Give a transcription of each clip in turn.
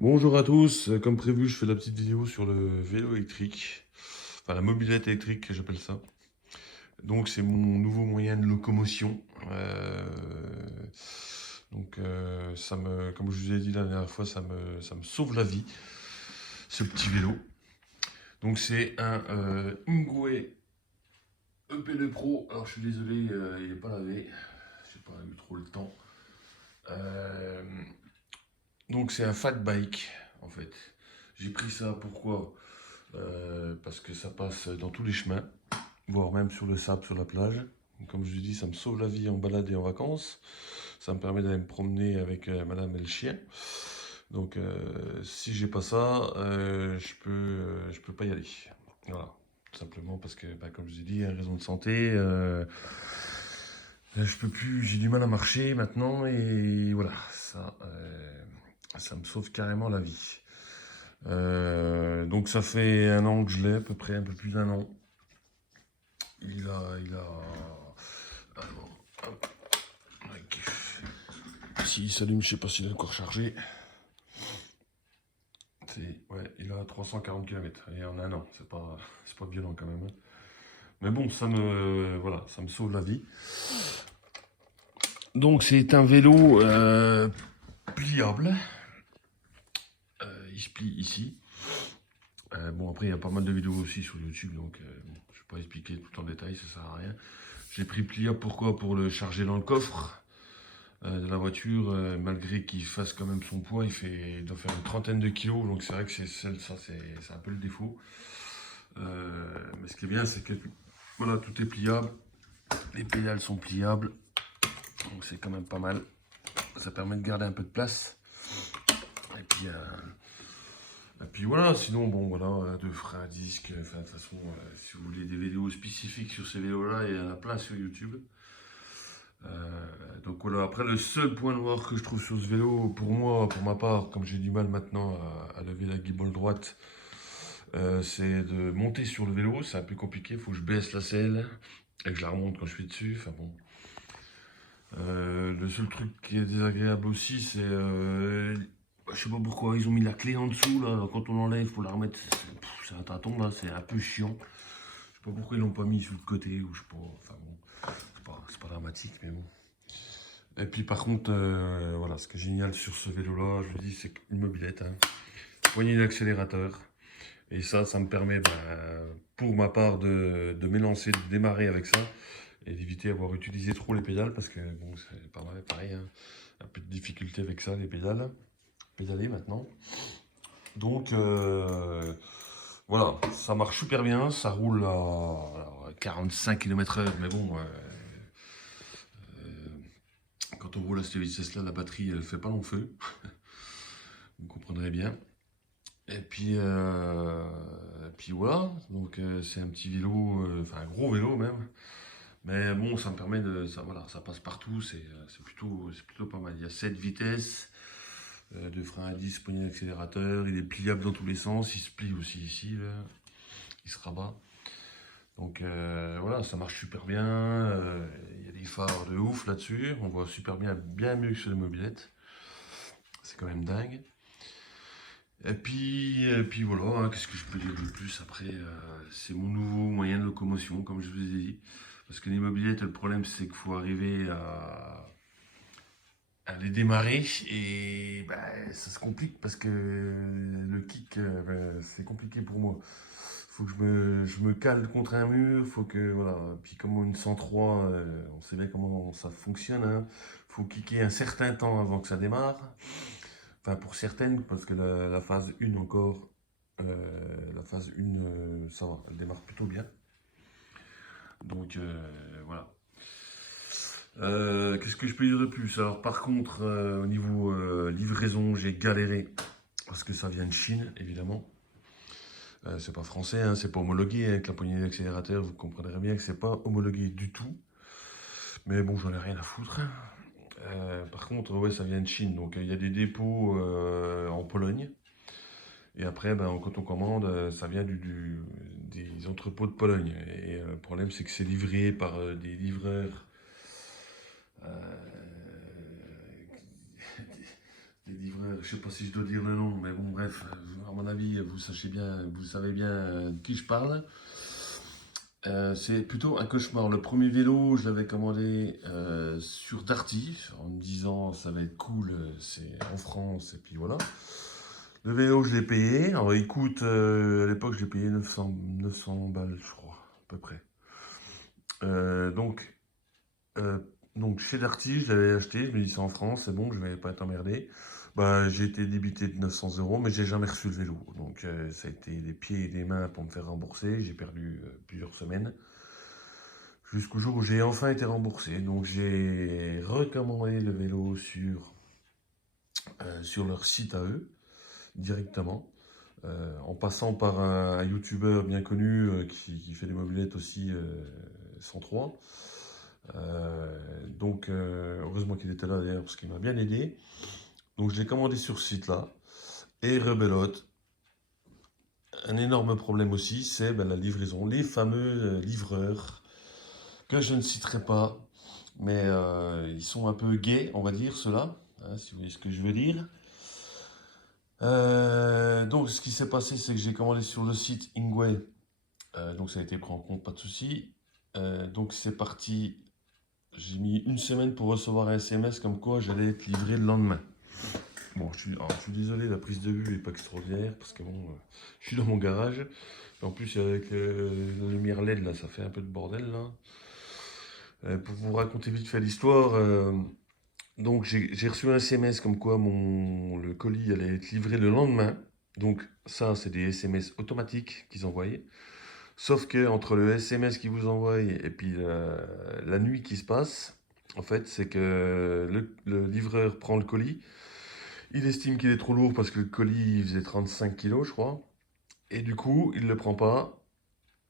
Bonjour à tous, comme prévu je fais la petite vidéo sur le vélo électrique, enfin la mobilette électrique j'appelle ça. Donc c'est mon nouveau moyen de locomotion. Comme je vous ai dit la dernière fois, ça me sauve la vie, ce petit vélo. Donc c'est un Ingwe EP2 Pro. Alors je suis désolé, il n'est pas lavé, j'ai pas eu trop le temps. Euh, donc c'est un fat bike en fait. J'ai pris ça pourquoi? Parce que ça passe dans tous les chemins, voire même sur le sable, sur la plage. Comme je vous dis, ça me sauve la vie en balade et en vacances. Ça me permet d'aller me promener avec madame et le chien. Donc, si j'ai pas ça, je peux pas y aller. Voilà. Tout simplement parce que, bah, comme je vous ai dit, raison de santé, je peux plus, j'ai du mal à marcher maintenant et voilà, ça me sauve carrément la vie. Donc ça fait un an que je l'ai, à peu près, un peu plus d'un an. Il a. Alors, hop, tac. S'il s'allume, je sais pas s'il est encore chargé. Ouais, il a 340 km et en un an, c'est pas violent quand même, hein. Mais bon, voilà, ça me sauve la vie. Donc c'est un vélo pliable. Il se plie ici. Bon, après, il y a pas mal de vidéos aussi sur YouTube, donc bon, je ne vais pas expliquer tout en détail, ça sert à rien. J'ai pris pliable, pourquoi? Pour le charger dans le coffre de la voiture, malgré qu'il fasse quand même son poids, il doit faire une trentaine de kilos, donc c'est vrai que c'est un peu le défaut. Mais ce qui est bien, c'est que voilà, tout est pliable, les pédales sont pliables, donc c'est quand même pas mal. Ça permet de garder un peu de place. Et puis voilà, sinon, bon, voilà, deux freins à disque. Enfin, de toute façon, si vous voulez des vidéos spécifiques sur ces vélos-là, il y en a plein sur YouTube. Donc voilà, après, le seul point noir que je trouve sur ce vélo, pour moi, pour ma part, comme j'ai du mal maintenant à lever la guibole droite, c'est de monter sur le vélo. C'est un peu compliqué, il faut que je baisse la selle et que je la remonte quand je suis dessus. Enfin bon. Le seul truc qui est désagréable aussi, c'est je sais pas pourquoi ils ont mis la clé en dessous là. Quand on enlève, il faut la remettre. C'est un tâton là, c'est un peu chiant. Je sais pas pourquoi ils l'ont pas mis sur le côté ou je sais pas. Enfin bon, c'est pas dramatique, mais bon. Et puis par contre, voilà, ce qui est génial sur ce vélo là, je vous dis, c'est une mobilette, hein. Poignée d'accélérateur. Et ça me permet, bah, pour ma part, de m'élancer, de démarrer avec ça et d'éviter d'avoir utilisé trop les pédales parce que bon, c'est pas mal, pareil, hein. Un peu de difficulté avec ça, les pédales. Pédaler maintenant. Donc voilà, ça marche super bien, ça roule à alors, 45 km/h, mais bon, quand on roule à cette vitesse-là, la batterie elle fait pas long feu, vous comprendrez bien. Et puis voilà, donc c'est un petit vélo, enfin un gros vélo même. Mais bon, ça me permet de. Ça, voilà, ça passe partout, c'est plutôt pas mal. Il y a 7 vitesses, de frein à 10, poignée d'accélérateur, il est pliable dans tous les sens, il se plie aussi ici, là. Il se rabat. Donc voilà, ça marche super bien. Il y a des phares de ouf là-dessus, on voit super bien, bien mieux que sur les mobilettes. C'est quand même dingue. Et puis voilà, hein, qu'est-ce que je peux dire de plus après? C'est mon nouveau moyen de locomotion, comme je vous ai dit. Parce que les mobilettes, le problème, c'est qu'il faut arriver à les démarrer et bah, ça se complique parce que le kick, bah, c'est compliqué pour moi. Faut que je me cale contre un mur, faut que voilà. Puis comme une 103, on sait bien comment ça fonctionne, hein. Faut kicker un certain temps avant que ça démarre. Enfin pour certaines, parce que la phase 1 encore, la phase 1, ça va, elle démarre plutôt bien. Donc voilà. Qu'est-ce que je peux dire de plus? Alors par contre, au niveau livraison, j'ai galéré parce que ça vient de Chine, évidemment. C'est pas français, hein, c'est pas homologué avec la poignée d'accélérateur. Vous comprendrez bien que c'est pas homologué du tout. Mais bon, j'en ai rien à foutre. Par contre, ouais, ça vient de Chine, donc il y a des dépôts en Pologne. Et après, ben, quand on commande, ça vient des entrepôts de Pologne. Et le problème, c'est que c'est livré par des livreurs des livreurs, je sais pas si je dois dire le nom, mais bon, bref, à mon avis, vous savez bien de qui je parle. C'est plutôt un cauchemar. Le premier vélo, je l'avais commandé sur Darty, en me disant ça va être cool, c'est en France, et puis voilà. Le vélo, je l'ai payé. Alors, il coûte, à l'époque, je l'ai payé 900 balles, je crois, à peu près. Euh, donc, euh, donc, chez Darty, je l'avais acheté. Je me dis, c'est en France, c'est bon, je vais pas être emmerdé. Bah, j'ai été débité de 900 euros, mais j'ai jamais reçu le vélo. Donc, ça a été des pieds et des mains pour me faire rembourser. J'ai perdu plusieurs semaines. Jusqu'au jour où j'ai enfin été remboursé. Donc, j'ai recommandé le vélo sur leur site à eux, directement. En passant par un youtubeur bien connu qui fait des mobylettes aussi 103. Heureusement qu'il était là d'ailleurs parce qu'il m'a bien aidé. Donc je l'ai commandé sur ce site-là. Et rebelote, un énorme problème aussi, c'est la livraison. Les fameux livreurs que je ne citerai pas, mais ils sont un peu gays, on va dire, ceux-là, hein, si vous voyez ce que je veux dire. Donc ce qui s'est passé, c'est que j'ai commandé sur le site Ingwe. Donc ça a été pris en compte, pas de souci. Donc c'est parti. J'ai mis une semaine pour recevoir un SMS comme quoi j'allais être livré le lendemain. Bon, je suis désolé, la prise de vue n'est pas extraordinaire parce que bon, je suis dans mon garage. Et en plus, avec la lumière LED, là, ça fait un peu de bordel là. Pour vous raconter vite fait l'histoire, donc j'ai reçu un SMS comme quoi le colis allait être livré le lendemain. Donc ça, c'est des SMS automatiques qu'ils envoyaient. Sauf que entre le SMS qu'ils vous envoient et puis la nuit qui se passe, en fait, c'est que le livreur prend le colis. Il estime qu'il est trop lourd parce que le colis il faisait 35 kilos, je crois. Et du coup, il ne le prend pas.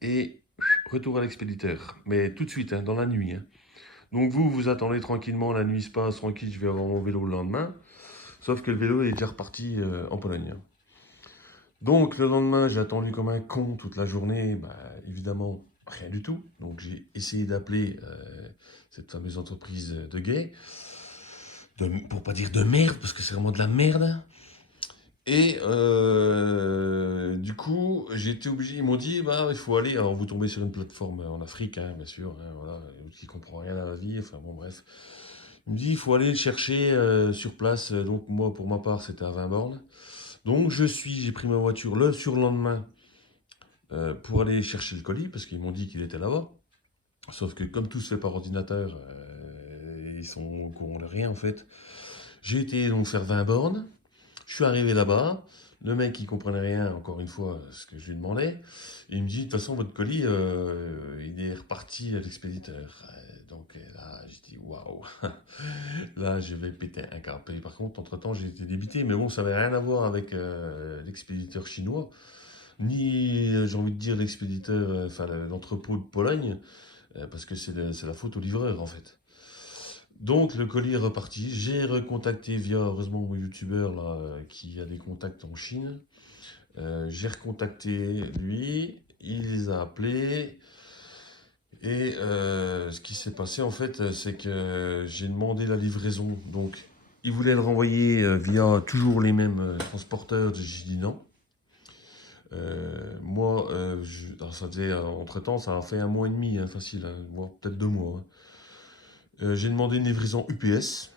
Et retour à l'expéditeur. Mais tout de suite, hein, dans la nuit, hein. Donc vous attendez tranquillement, la nuit se passe, tranquille, je vais avoir mon vélo le lendemain. Sauf que le vélo est déjà reparti en Pologne, hein. Donc le lendemain, j'ai attendu comme un con toute la journée. Bah, évidemment, rien du tout. Donc j'ai essayé d'appeler cette fameuse entreprise de gay. Pour pas dire de merde, parce que c'est vraiment de la merde. Et du coup, j'ai été obligé, ils m'ont dit, bah, il faut aller, alors vous tombez sur une plateforme en Afrique, hein, bien sûr, hein, voilà, qui comprend rien à la vie, enfin bon, bref. Il me dit, il faut aller le chercher sur place, donc moi, pour ma part, c'était à 20 bornes. Donc j'ai pris ma voiture le surlendemain pour aller chercher le colis, parce qu'ils m'ont dit qu'il était là-bas. Sauf que comme tout se fait par ordinateur, ils sont au courant de rien en fait. J'ai été donc faire 20 bornes. Je suis arrivé là-bas, le mec il comprenait rien, encore une fois, ce que je lui demandais. Et il me dit, de toute façon, votre colis, il est reparti à l'expéditeur. Donc là, j'ai dit, waouh, là, je vais péter un câble. Et par contre, entre-temps, j'ai été débité, mais bon, ça n'avait rien à voir avec l'expéditeur chinois, ni, j'ai envie de dire, l'expéditeur, enfin, l'entrepôt de Pologne, parce que c'est la faute au livreur, en fait. Donc le colis est reparti. J'ai recontacté via, heureusement, mon youtubeur là, qui a des contacts en Chine. J'ai recontacté lui, il les a appelés. Et ce qui s'est passé en fait, c'est que j'ai demandé la livraison. Donc il voulait le renvoyer via toujours les mêmes transporteurs. J'ai dit non. Moi, alors ça faisait entre-temps, ça a fait un mois et demi, hein, facile, hein, voire peut-être 2 mois, hein. J'ai demandé une livraison UPS.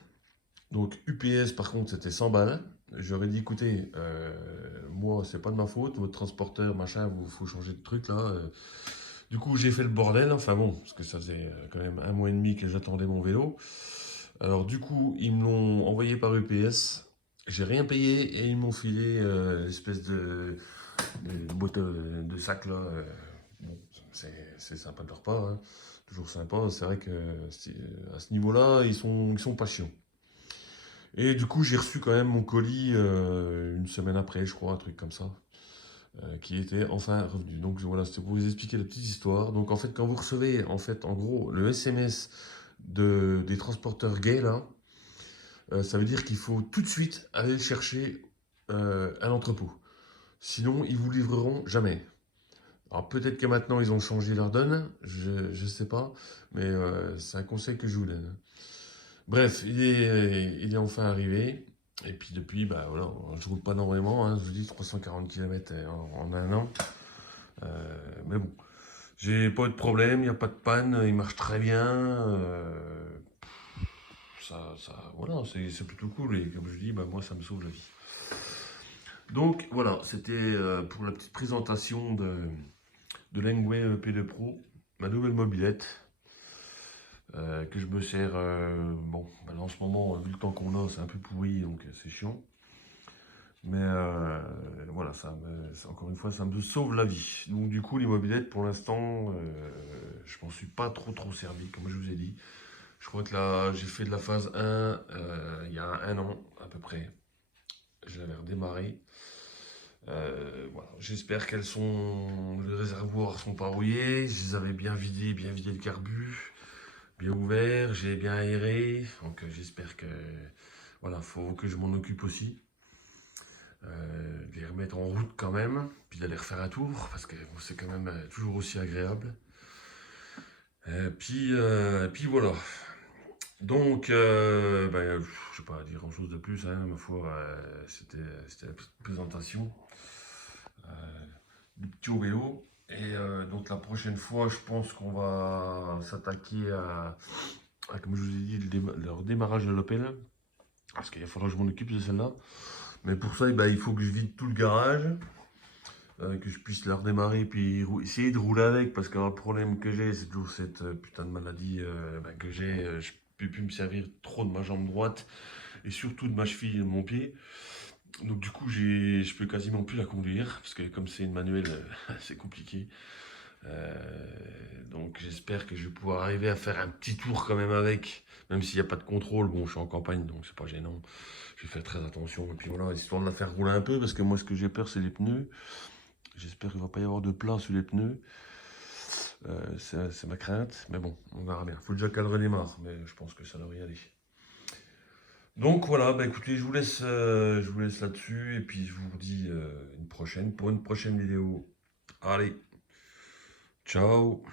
Donc UPS par contre c'était 100 balles. J'aurais dit écoutez, moi c'est pas de ma faute, votre transporteur machin, vous faut changer de truc là. Du coup j'ai fait le bordel, enfin bon, parce que ça faisait quand même un mois et demi que j'attendais mon vélo. Alors du coup ils me l'ont envoyé par UPS. J'ai rien payé et ils m'ont filé l'espèce de boîte de sac là. Bon, c'est sympa de leur part, hein. Toujours sympa. C'est vrai que à ce niveau-là ils sont pas chiants. Et du coup, j'ai reçu quand même mon colis une semaine après, je crois, un truc comme ça, qui était enfin revenu. Donc voilà, c'était pour vous expliquer la petite histoire. Donc en fait, quand vous recevez, en fait, en gros, le SMS des transporteurs gays, là, ça veut dire qu'il faut tout de suite aller le chercher à l'entrepôt. Sinon, ils vous livreront jamais. Alors peut-être que maintenant, ils ont changé leur donne, je sais pas, mais c'est un conseil que je vous donne. Bref, il est enfin arrivé. Et puis depuis, bah voilà, je roule pas énormément, hein, je vous dis 340 km en un an. Mais bon, j'ai pas eu de problème, il n'y a pas de panne, il marche très bien. Voilà, c'est plutôt cool. Et comme je dis, bah, moi, ça me sauve la vie. Donc voilà, c'était pour la petite présentation de l'Engway P2 Pro, ma nouvelle mobilette. Que je me sers, bon, bah, là, en ce moment, vu le temps qu'on a, c'est un peu pourri, donc c'est chiant. Mais voilà, encore une fois, ça me sauve la vie. Donc du coup, les mobylettes, pour l'instant, je m'en suis pas trop servi, comme je vous ai dit. Je crois que là, j'ai fait de la phase 1 il y a un an à peu près. Je l'avais redémarré. Voilà. J'espère qu'elles sont, les réservoirs sont pas rouillés. Je les avais bien vidé le carbu, bien ouvert, j'ai bien aéré. Donc j'espère que, voilà, faut que je m'en occupe aussi. De les remettre en route quand même, puis d'aller refaire un tour, parce que bon, c'est quand même toujours aussi agréable. Puis voilà. Donc, ben, je ne vais pas dire grand chose de plus, hein, ma foi, c'était la petite présentation euh, du petit vélo. Et donc la prochaine fois, je pense qu'on va s'attaquer comme je vous ai dit, le redémarrage de l'Opel, parce qu'il va falloir que je m'en occupe de celle-là. Mais pour ça, eh ben, il faut que je vide tout le garage, que je puisse la redémarrer, puis essayer de rouler avec, parce que le problème que j'ai, c'est toujours cette putain de maladie ben, que j'ai. Je peux plus me servir trop de ma jambe droite, et surtout de ma cheville et de mon pied. Donc du coup, je peux quasiment plus la conduire, parce que comme c'est une manuelle, c'est compliqué. Euh, donc j'espère que je vais pouvoir arriver à faire un petit tour quand même avec, même s'il n'y a pas de contrôle. Bon, je suis en campagne, donc c'est pas gênant. Je vais faire très attention. Et puis voilà, histoire de la faire rouler un peu, parce que moi, ce que j'ai peur, c'est les pneus. J'espère qu'il ne va pas y avoir de plat sur les pneus. C'est ma crainte. Mais bon, on verra bien. Il faut déjà cadrer les mares, mais je pense que ça devrait y aller. Donc voilà, bah écoutez, je vous laisse là-dessus. Et puis je vous dis pour une prochaine vidéo. Allez, ciao!